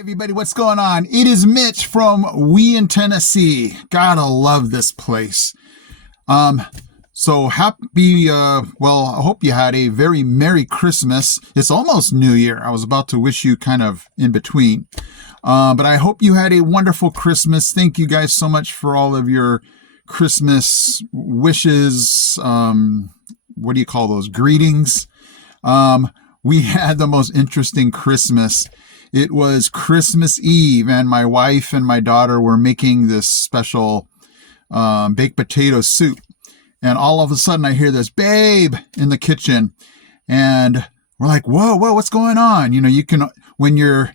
Everybody, what's going on? It is Mitch from We in Tennessee. Gotta love this place. So happy, well, I hope you had a very Merry Christmas. It's almost New Year. I was about to wish you kind of in between. But I hope you had a wonderful Christmas. Thank you guys so much for all of your Christmas wishes. What do you call those? Greetings. We had the most interesting Christmas. It was Christmas Eve, and my wife and my daughter were making this special baked potato soup. And all of a sudden, I hear this babe in the kitchen, and we're like, "Whoa, what's going on?" You know, you can when you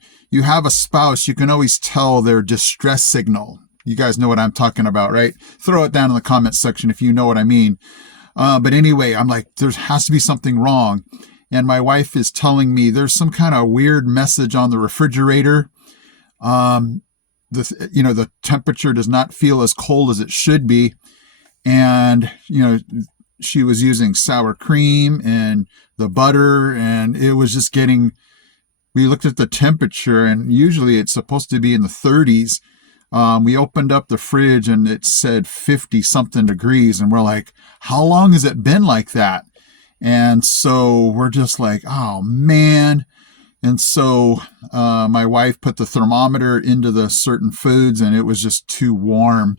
have a spouse, you can always tell their distress signal. You guys know what I'm talking about, right? Throw it down in the comments section if you know what I mean. But anyway, I'm like, there has to be something wrong. And my wife is telling me there's some kind of weird message on the refrigerator. The temperature does not feel as cold as it should be. And, she was using sour cream and the butter, and it was just we looked at the temperature, and usually it's supposed to be in the 30s. We opened up the fridge and it said 50 something degrees. And we're like, how long has it been like that? And so we're just like, oh man. And so my wife put the thermometer into the certain foods, and it was just too warm.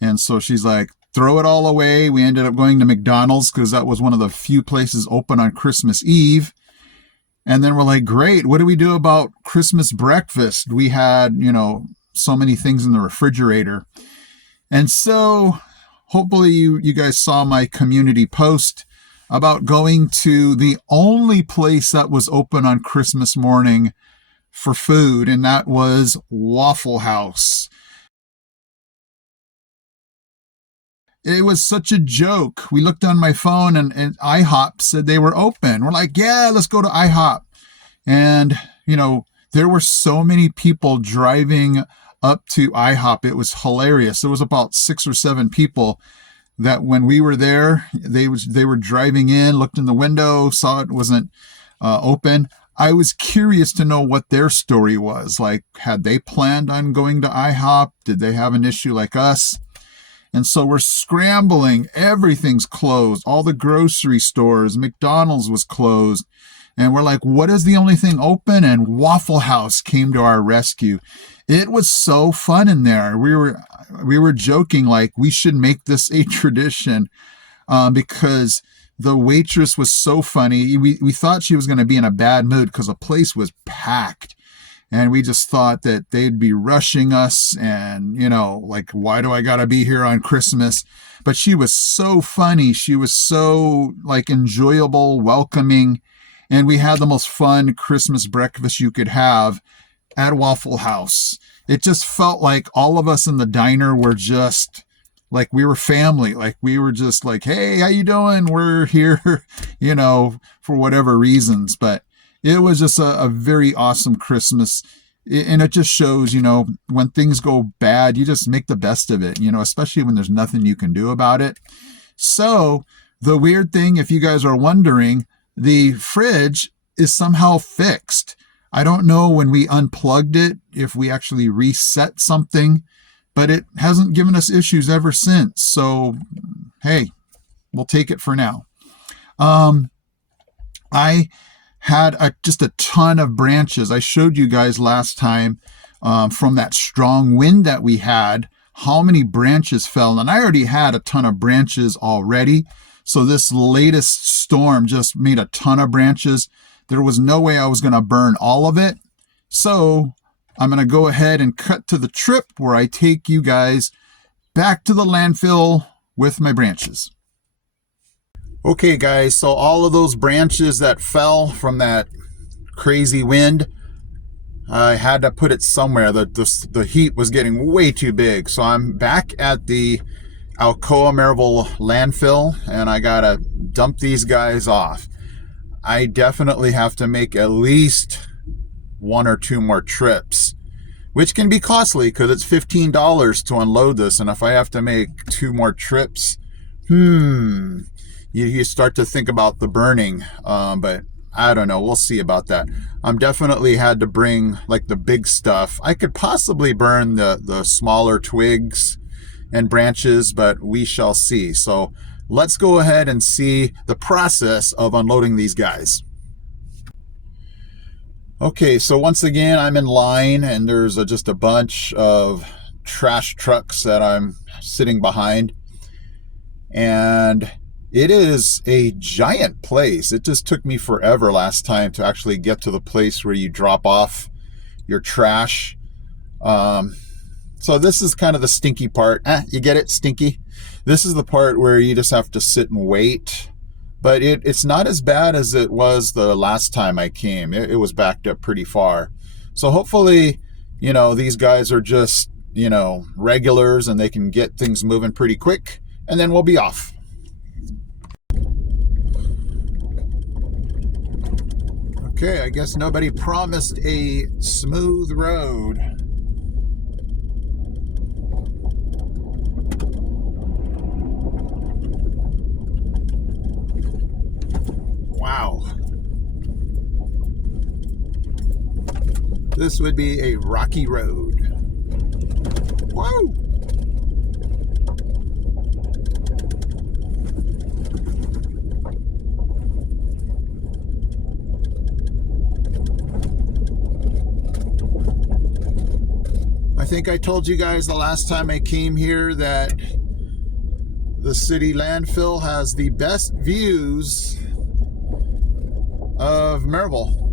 And so she's like, throw it all away. We ended up going to McDonald's because that was one of the few places open on Christmas Eve. And then we're like, great, what do we do about Christmas breakfast? We had, so many things in the refrigerator. And so hopefully you guys saw my community post about going to the only place that was open on Christmas morning for food, and that was Waffle House. It was such a joke. We looked on my phone, and IHOP said they were open. We're like, yeah, let's go to IHOP. And, there were so many people driving up to IHOP. It was hilarious. There was about 6 or 7 people that when we were there, they were driving in, looked in the window, saw it wasn't open. I was curious to know what their story was. Like, had they planned on going to IHOP? Did they have an issue like us? And so we're scrambling. Everything's closed. All the grocery stores, McDonald's was closed. And we're like, what is the only thing open? And Waffle House came to our rescue. It was so fun in there. We were joking like we should make this a tradition because the waitress was so funny. We thought she was going to be in a bad mood because the place was packed. And we just thought that they'd be rushing us and, like, why do I got to be here on Christmas? But she was so funny. She was so, enjoyable, welcoming. And we had the most fun Christmas breakfast you could have at Waffle House. It just felt like all of us in the diner were just like we were family. Like we were just like, hey, how you doing? We're here, for whatever reasons. But it was just a very awesome Christmas. And it just shows, when things go bad, you just make the best of it, especially when there's nothing you can do about it. So the weird thing, if you guys are wondering, the fridge is somehow fixed. I don't know when we unplugged it, if we actually reset something, but it hasn't given us issues ever since. So, hey, we'll take it for now. I had just a ton of branches. I showed you guys last time from that strong wind that we had, how many branches fell. And I already had a ton of branches already. So this latest storm just made a ton of branches. There was no way I was going to burn all of it. So I'm going to go ahead and cut to the trip where I take you guys back to the landfill with my branches. Okay, guys, so all of those branches that fell from that crazy wind, I had to put it somewhere. The heat was getting way too big. So I'm back at the Alcoa Maryville landfill, and I got to dump these guys off. I definitely have to make at least 1 or 2 more trips, which can be costly because it's $15 to unload this. And if I have to make 2 more trips, you start to think about the burning. But I don't know. We'll see about that. I'm definitely had to bring like the big stuff. I could possibly burn the smaller twigs and branches, but we shall see. So let's go ahead and see the process of unloading these guys. Okay, so once again, I'm in line and there's just a bunch of trash trucks that I'm sitting behind. And it is a giant place. It just took me forever last time to actually get to the place where you drop off your trash. So this is kind of the stinky part. You get it? Stinky. This is the part where you just have to sit and wait. But it's not as bad as it was the last time I came. It was backed up pretty far. So hopefully, these guys are just, regulars and they can get things moving pretty quick. And then we'll be off. Okay, I guess nobody promised a smooth road. Wow. This would be a rocky road. Whoa! I think I told you guys the last time I came here that the city landfill has the best views of Maryville.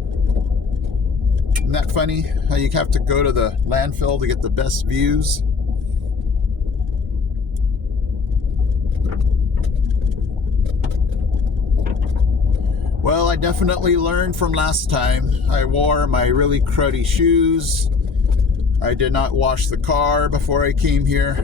Isn't that funny how you have to go to the landfill to get the best views? Well, I definitely learned from last time. I wore my really cruddy shoes. I did not wash the car before I came here.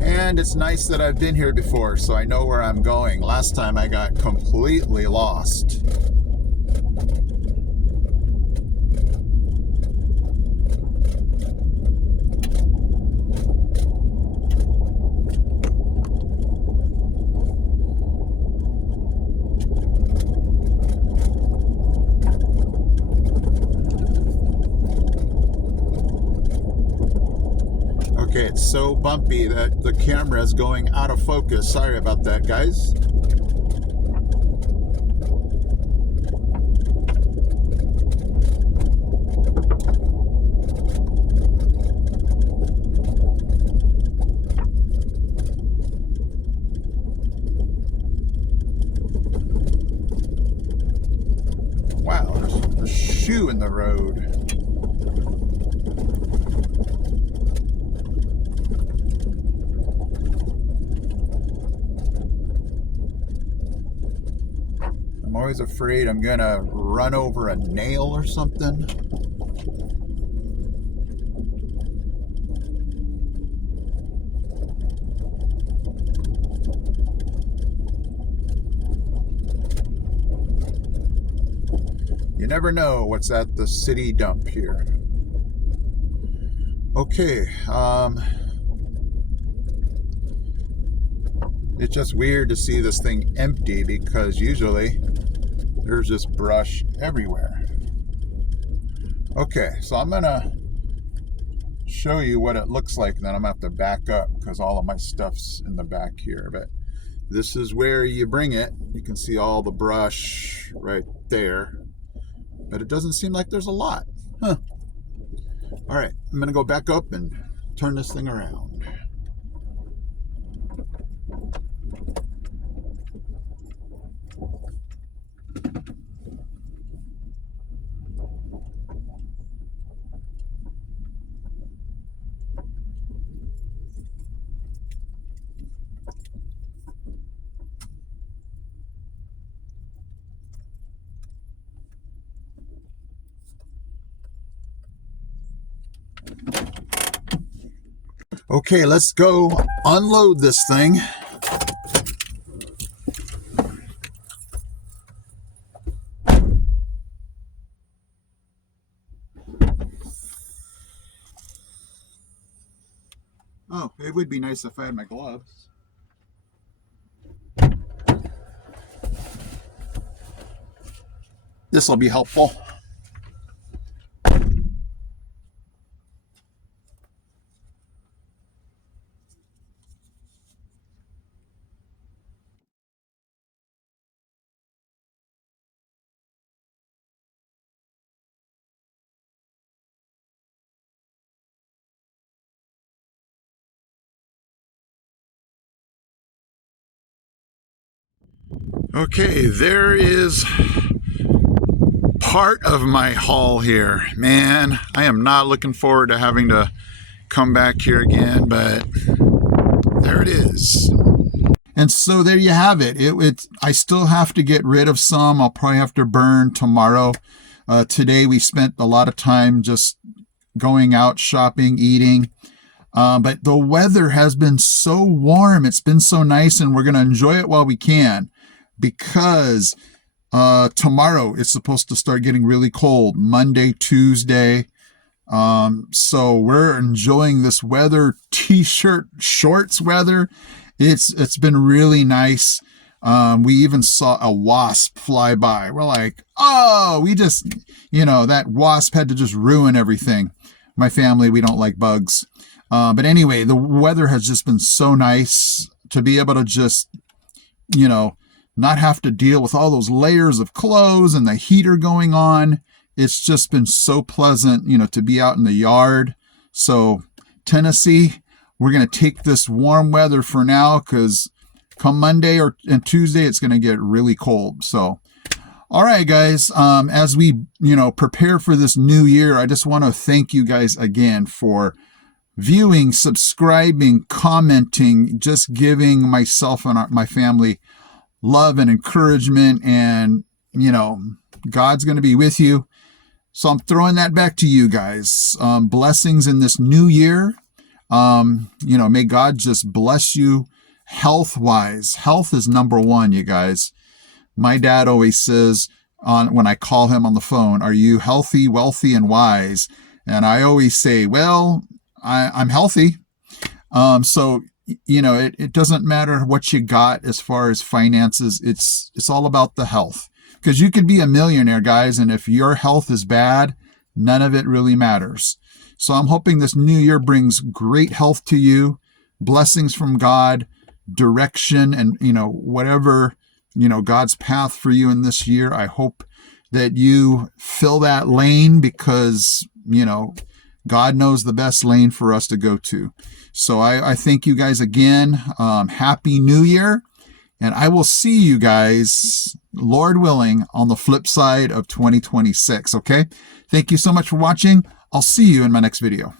And it's nice that I've been here before, so I know where I'm going. Last time I got completely lost. Okay, it's so bumpy that the camera is going out of focus. Sorry about that, guys. Wow, there's a shoe in the road. I'm always afraid I'm gonna run over a nail or something. You never know what's at the city dump here. Okay, it's just weird to see this thing empty because usually there's just brush everywhere. Okay, so I'm gonna show you what it looks like, and then I'm gonna have to back up because all of my stuff's in the back here. But this is where you bring it. You can see all the brush right there, but it doesn't seem like there's a lot. Huh. All right, I'm gonna go back up and turn this thing around. Okay, let's go unload this thing. Oh, it would be nice if I had my gloves. This will be helpful. Okay, there is part of my haul here. Man, I am not looking forward to having to come back here again, but there it is. And so there you have it. I still have to get rid of some. I'll probably have to burn tomorrow. Today we spent a lot of time just going out shopping, eating. But the weather has been so warm. It's been so nice, and we're going to enjoy it while we can, because tomorrow it's supposed to start getting really cold. Monday, Tuesday. So we're enjoying this weather, t-shirt, shorts weather. It's been really nice. We even saw a wasp fly by. We're like, oh, we just, that wasp had to just ruin everything. My family, we don't like bugs. But anyway, the weather has just been so nice to be able to just, not have to deal with all those layers of clothes and the heater going on. It's just been so pleasant, to be out in the yard. So Tennessee, we're going to take this warm weather for now, because come Monday and Tuesday, it's going to get really cold. So, all right, guys, as we, prepare for this new year, I just want to thank you guys again for viewing, subscribing, commenting, just giving myself and my family love and encouragement, and, God's going to be with you. So I'm throwing that back to you guys. Blessings in this new year. May God just bless you health-wise. Health is number one, you guys. My dad always says, when I call him on the phone, are you healthy, wealthy, and wise? And I always say, well, I'm healthy. So, it doesn't matter what you got as far as finances. It's all about the health. Because you could be a millionaire, guys, and if your health is bad, none of it really matters. So I'm hoping this new year brings great health to you, blessings from God, direction, and, whatever, God's path for you in this year. I hope that you fill that lane, because, God knows the best lane for us to go to. So I thank you guys again. Happy New Year. And I will see you guys, Lord willing, on the flip side of 2026, okay? Thank you so much for watching. I'll see you in my next video.